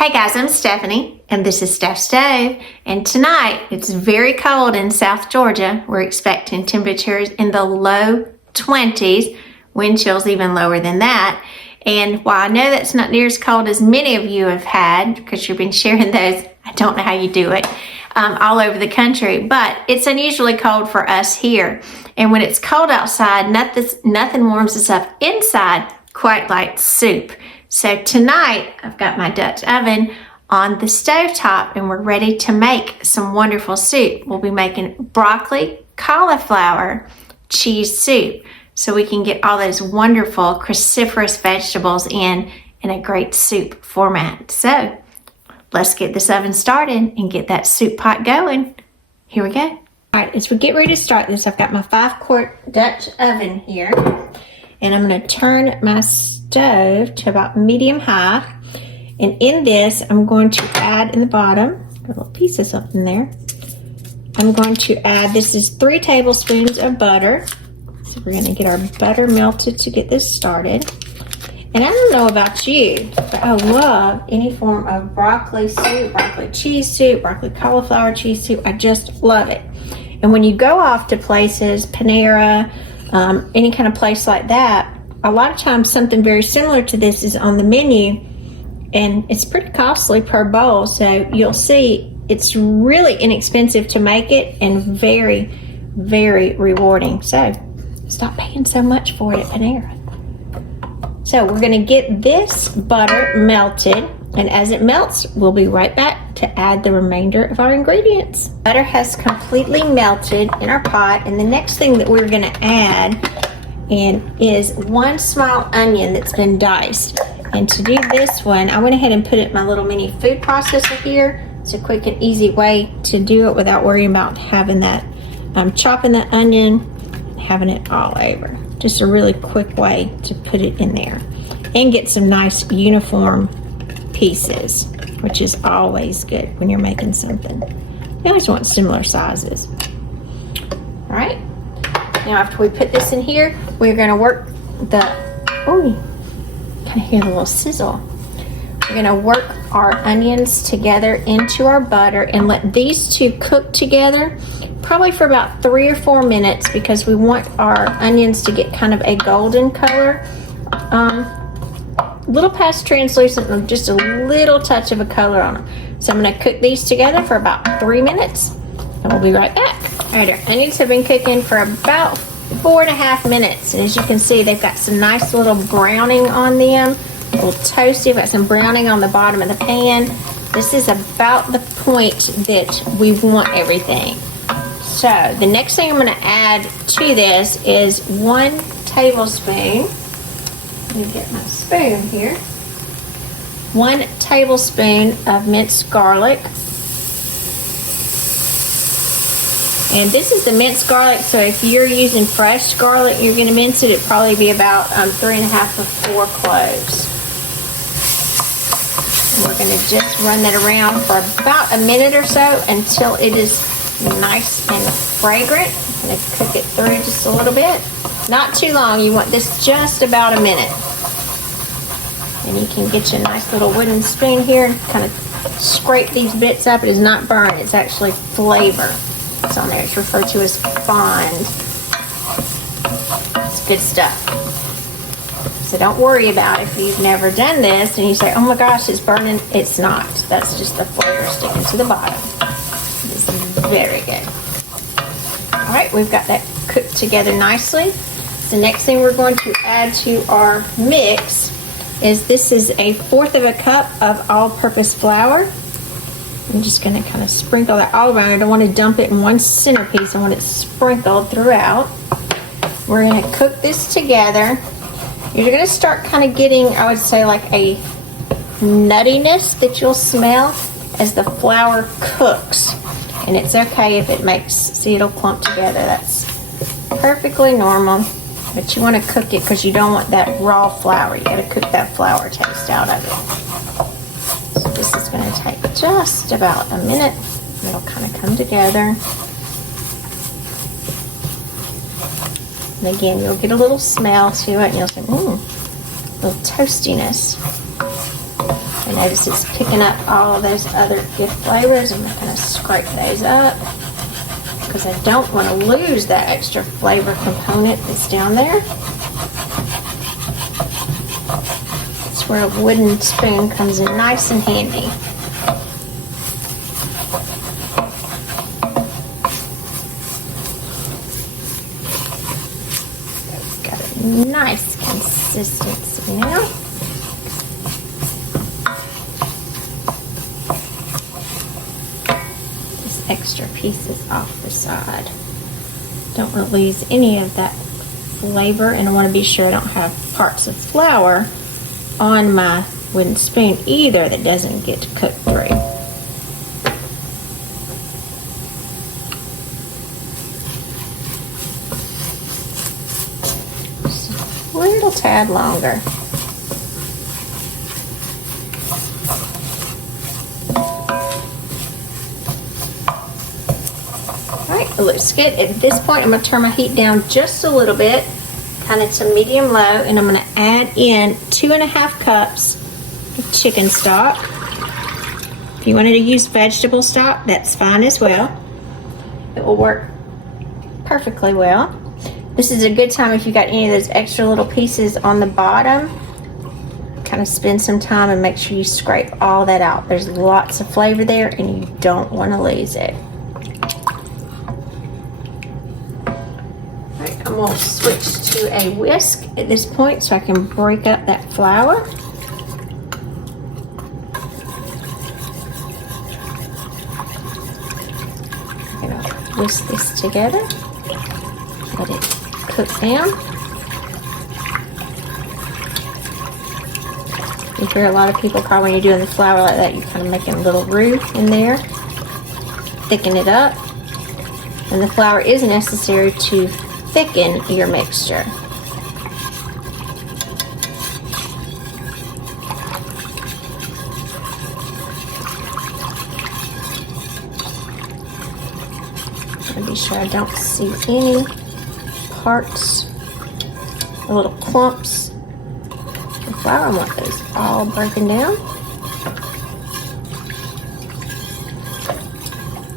Hey guys, I'm Stephanie, and this is Steph Stove, and tonight it's very cold in South Georgia. We're expecting temperatures in the low 20s, wind chills even lower than that. And while I know that's not near as cold as many of you have had, because you've been sharing those, I don't know how you do it, all over the country, but it's unusually cold for us here. And when it's cold outside, nothing warms us up inside quite like soup. So tonight, I've got my Dutch oven on the stove top and we're ready to make some wonderful soup. We'll be making broccoli, cauliflower, cheese soup so we can get all those wonderful cruciferous vegetables in a great soup format. So let's get this oven started and get that soup pot going. Here we go. All right, as we get ready to start this, I've got my 5-quart Dutch oven here and I'm going to turn my stove to about medium high, and in this I'm going to add in the bottom a little piece of something there. I'm going to add, this is 3 tablespoons of butter, so we're going to get our butter melted to get this started. And I don't know about you, but I love any form of broccoli soup, broccoli cheese soup, broccoli cauliflower cheese soup. I just love it. And when you go off to places, Panera, any kind of place like that, a lot of times something very similar to this is on the menu and it's pretty costly per bowl. So you'll see it's really inexpensive to make it and very, very rewarding. So stop paying so much for it at Panera. So we're going to get this butter melted, and as it melts, we'll be right back to add the remainder of our ingredients. Butter has completely melted in our pot, and the next thing that we're going to add is 1 small onion that's been diced. And to do this one, I went ahead and put it in my little mini food processor here. It's a quick and easy way to do it without worrying about having that, chopping the onion, having it all over. Just a really quick way to put it in there and get some nice uniform pieces, which is always good when you're making something. You always want similar sizes. All right. Now after we put this in here, we're going to work you kind of hear the little sizzle. We're going to work our onions together into our butter and let these two cook together probably for about 3 or 4 minutes, because we want our onions to get kind of a golden color. A little past translucent and just a little touch of a color on them. So I'm going to cook these together for about 3 minutes and we'll be right back. All right, our onions have been cooking for about 4.5 minutes. And as you can see, they've got some nice little browning on them, a little toasty. We've got some browning on the bottom of the pan. This is about the point that we want everything. So the next thing I'm going to add to this is 1 tablespoon. Let me get my spoon here. 1 tablespoon of minced garlic. And this is the minced garlic, so if you're using fresh garlic, you're going to mince it. It'd probably be about 3.5 to 4 cloves. And we're going to just run that around for about a minute or so until it is nice and fragrant. I'm going to cook it through just a little bit. Not too long. You want this just about a minute. And you can get your nice little wooden spoon here and kind of scrape these bits up. It is not burn. It's actually flavor. It's on there. It's referred to as fond. It's good stuff. So don't worry about it if you've never done this and you say, oh my gosh, it's burning. It's not. That's just the flavor sticking to the bottom. It's very good. All right, we've got that cooked together nicely. The next thing we're going to add to our mix is, this is 1/4 cup of all-purpose flour. I'm just going to kind of sprinkle that all around. I don't want to dump it in one centerpiece. I want it sprinkled throughout. We're going to cook this together. You're going to start kind of getting, I would say, like a nuttiness that you'll smell as the flour cooks. And it's okay if it makes, see, it'll clump together. That's perfectly normal. But you want to cook it because you don't want that raw flour. You got to cook that flour taste out of it. So this is going to take just about a minute. It'll kind of come together. And again, you'll get a little smell to it, and you'll say, a little toastiness. And notice it's picking up all of those other good flavors. I'm going to scrape those up because I don't want to lose that extra flavor component that's down there. That's where a wooden spoon comes in nice and handy. Got a nice consistency now. Extra pieces off the side. Don't want to lose any of that flavor, and I want to be sure I don't have parts of flour on my wooden spoon either that doesn't get cooked through. Just a little tad longer. It looks good. At this point, I'm going to turn my heat down just a little bit, kind of to medium low, and I'm going to add in 2.5 cups of chicken stock. If you wanted to use vegetable stock, that's fine as well. It will work perfectly well. This is a good time if you got any of those extra little pieces on the bottom. Kind of spend some time and make sure you scrape all that out. There's lots of flavor there, and you don't want to lose it. I'm going to switch to a whisk at this point so I can break up that flour. I'm going to whisk this together. Let it cook down. You hear a lot of people probably when you're doing the flour like that, you're kind of making a little roux in there. Thicken it up. And the flour is necessary to thicken your mixture. I'll be sure I don't see any parts, the little clumps of flour. I want those all broken down.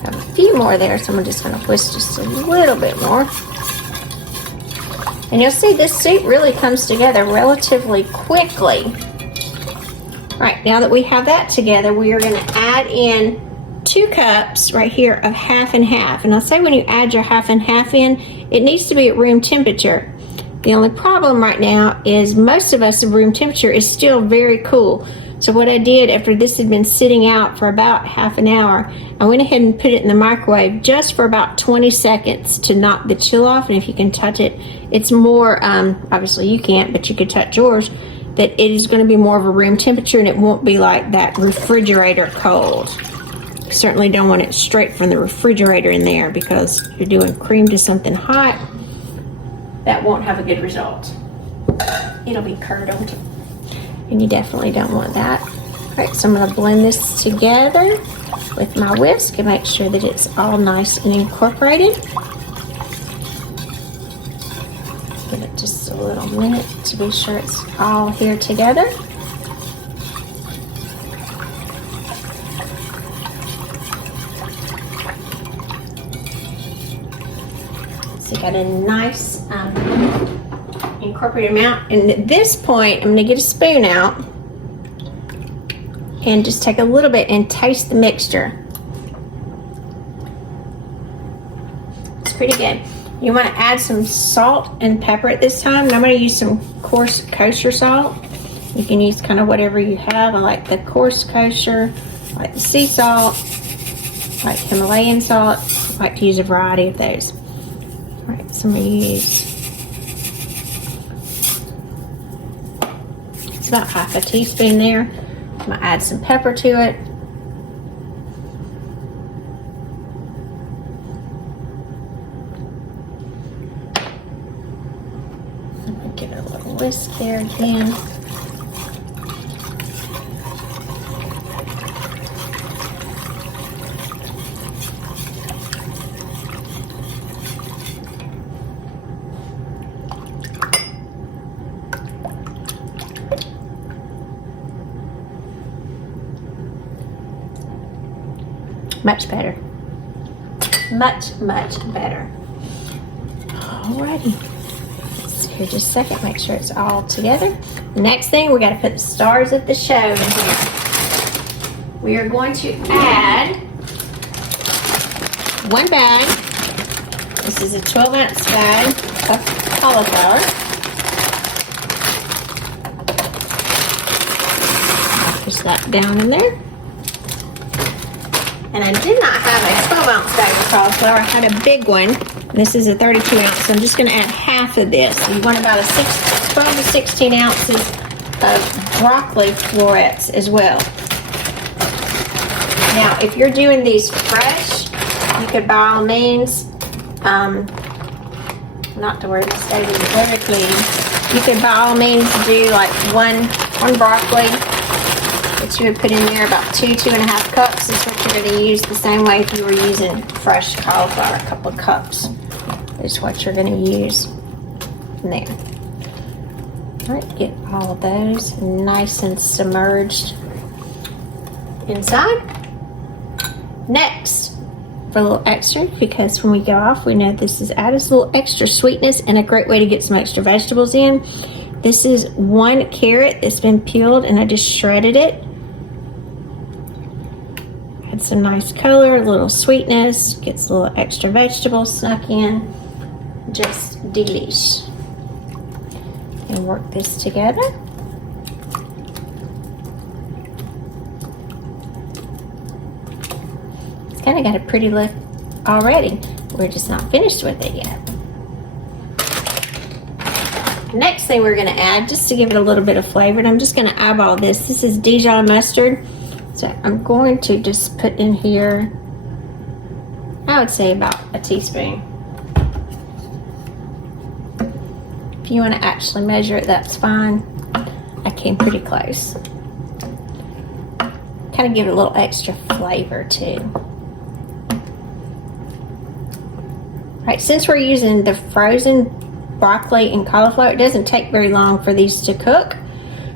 Have a few more there, so I'm just going to whisk just a little bit more. And you'll see this soup really comes together relatively quickly. Right, now that we have that together, we are going to add in 2 cups right here of half and half. And I'll say when you add your half and half in, it needs to be at room temperature. The only problem right now is most of us at room temperature is still very cool. So what I did after this had been sitting out for about half an hour, I went ahead and put it in the microwave just for about 20 seconds to knock the chill off. And if you can touch it, it's more, obviously you can't, but you could touch yours, that it is going to be more of a room temperature and it won't be like that refrigerator cold. You certainly don't want it straight from the refrigerator in there because you're doing cream to something hot. That won't have a good result. It'll be curdled. And you definitely don't want that. All right, so I'm going to blend this together with my whisk and make sure that it's all nice and incorporated. Give it just a little minute to be sure it's all here together. So you got a nice incorporated amount, and at this point I'm going to get a spoon out and just take a little bit and taste the mixture. It's pretty good. You want to add some salt and pepper at this time, and I'm going to use some coarse kosher salt. You can use kind of whatever you have. I like the coarse kosher, I like the sea salt, I like Himalayan salt. I like to use a variety of those. All right, so I'm going to use about half a teaspoon there. I'm going to add some pepper to it. I'm going to give it a little whisk there again. Much better. Much, much better. Alrighty. Here just a second, make sure it's all together. The next thing, we got to put the stars of the show in here. We are going to add 1 bag. This is a 12-ounce bag of cauliflower. Push that down in there. And I did not have a 12-ounce bag of cauliflower. I had a big one. This is a 32 ounce, so I'm just going to add half of this. You want about 12 to 16 ounces of broccoli florets as well. Now, if you're doing these fresh, you could by all means, not to worry, this baby is very clean. You could by all means do like one broccoli that you would put in there, about 2.5 cups is what you're going to use, the same way if you were using fresh cauliflower. A couple of cups is what you're going to use in there. All right, get all of those nice and submerged inside. Next, for a little extra, because when we go off, we know this is added a little extra sweetness and a great way to get some extra vegetables in. This is 1 carrot that's been peeled, and I just shredded it. Add some nice color, a little sweetness, gets a little extra vegetables snuck in. Just delish. And work this together. It's kind of got a pretty look already. We're just not finished with it yet. Next thing we're going to add, just to give it a little bit of flavor, and I'm just going to eyeball this. This is Dijon mustard. So I'm going to just put in here, I would say about a teaspoon. If you want to actually measure it, that's fine. I came pretty close. Kind of give it a little extra flavor too. All right, since we're using the frozen broccoli and cauliflower, it doesn't take very long for these to cook.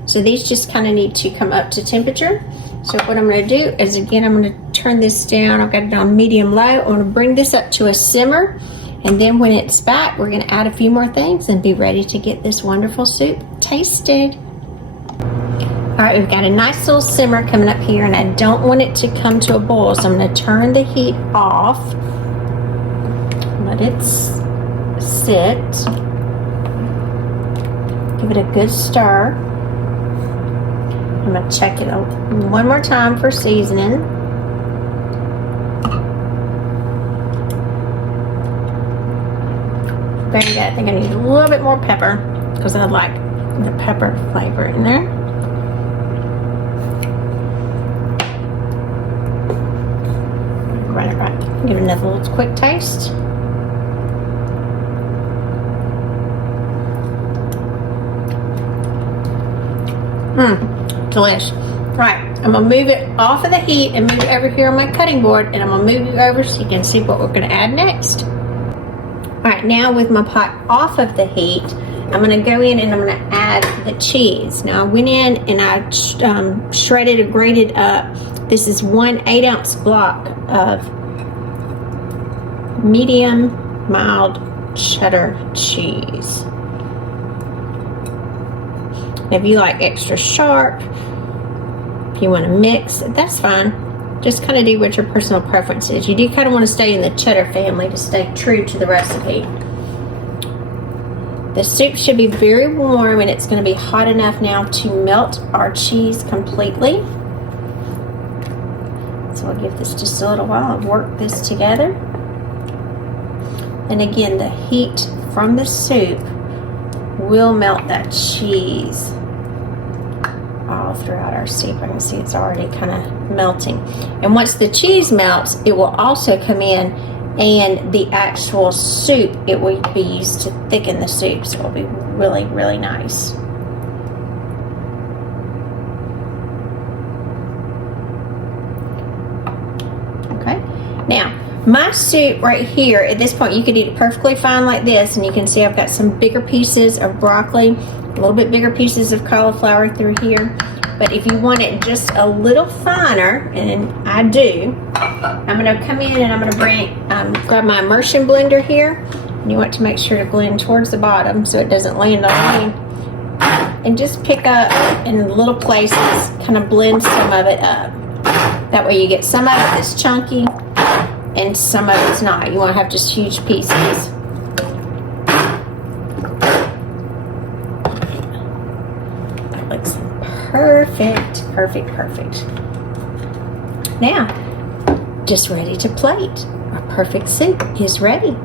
So these just kind of need to come up to temperature. So what I'm going to do is, again, I'm going to turn this down. I've got it on medium low. I'm going to bring this up to a simmer. And then when it's back, we're going to add a few more things and be ready to get this wonderful soup tasted. All right, we've got a nice little simmer coming up here, and I don't want it to come to a boil. So I'm going to turn the heat off. Let it sit. Give it a good stir. I'm going to check it out one more time for seasoning. Very good. I think I need a little bit more pepper because I like the pepper flavor in there. Run it right. Give it another little quick taste. Delish. Right, I'm gonna move it off of the heat and move it over here on my cutting board, and I'm gonna move it over so you can see what we're gonna add next. All right, now with my pot off of the heat, I'm gonna go in and I'm gonna add the cheese. Now I went in and I shredded or grated up. This is 1 8-ounce block of medium mild cheddar cheese. If you like extra sharp, if you want to mix, that's fine. Just kind of do what your personal preference is. You do kind of want to stay in the cheddar family to stay true to the recipe. The soup should be very warm, and it's going to be hot enough now to melt our cheese completely. So I'll give this just a little while and work this together. And again, the heat from the soup will melt that cheese all throughout our soup. I can see it's already kind of melting. And once the cheese melts, it will also come in, and the actual soup, it will be used to thicken the soup. So it'll be really, really nice. Okay. Now, my soup right here, at this point, you could eat it perfectly fine like this, and you can see I've got some bigger pieces of broccoli, a little bit bigger pieces of cauliflower through here. But if you want it just a little finer, and I do, I'm gonna come in and I'm gonna grab my immersion blender here. And you want to make sure to blend towards the bottom so it doesn't land on you. And just pick up in little places, kind of blend some of it up. That way you get some of it that's chunky and some of it's not. You want to have just huge pieces. That looks perfect, perfect, perfect. Now, just ready to plate. Our perfect soup is ready.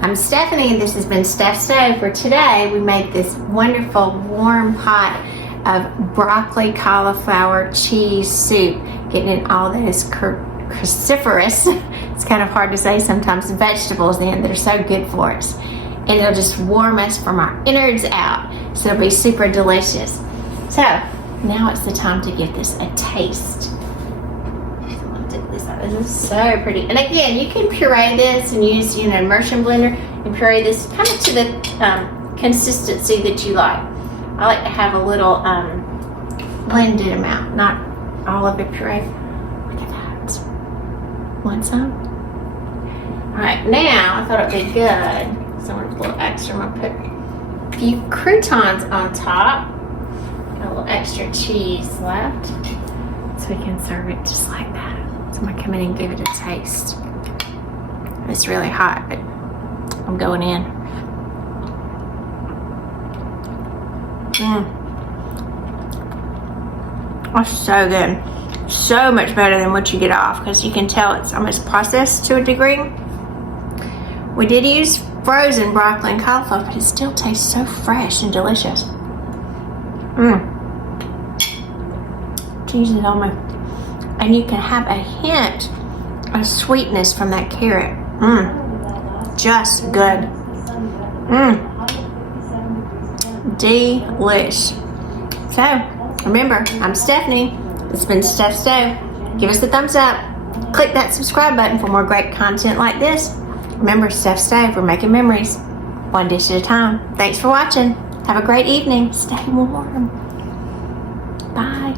I'm Stephanie and this has been Steph's Stove. For today, we made this wonderful warm pot of broccoli, cauliflower, cheese soup. Getting in all those cruciferous, it's kind of hard to say sometimes, vegetables in that are so good for us. And it'll just warm us from our innards out. So it'll be super delicious. So now it's the time to give this a taste. This is so pretty. And again, you can puree this and use an immersion blender and puree this kind of to the consistency that you like. I like to have a little blended amount, not all of it puree. Look at that. Want some? All right, now I thought it'd be good. So I'm gonna put a little extra. I'm gonna put a few croutons on top. Got a little extra cheese left. So we can serve it just like that. So I'm gonna come in and give it a taste. It's really hot, but I'm going in. Oh, so good. So much better than what you get off, because you can tell it's almost processed to a degree. We did use frozen broccoli and cauliflower, but it still tastes so fresh and delicious. Cheese is almost. And you can have a hint of sweetness from that carrot. Just good. Delish. So, remember, I'm Stephanie. It's been Steph's Stove. Give us a thumbs up. Click that subscribe button for more great content like this. Remember, Steph's Stove, we're making memories. One dish at a time. Thanks for watching. Have a great evening. Stay warm. Bye.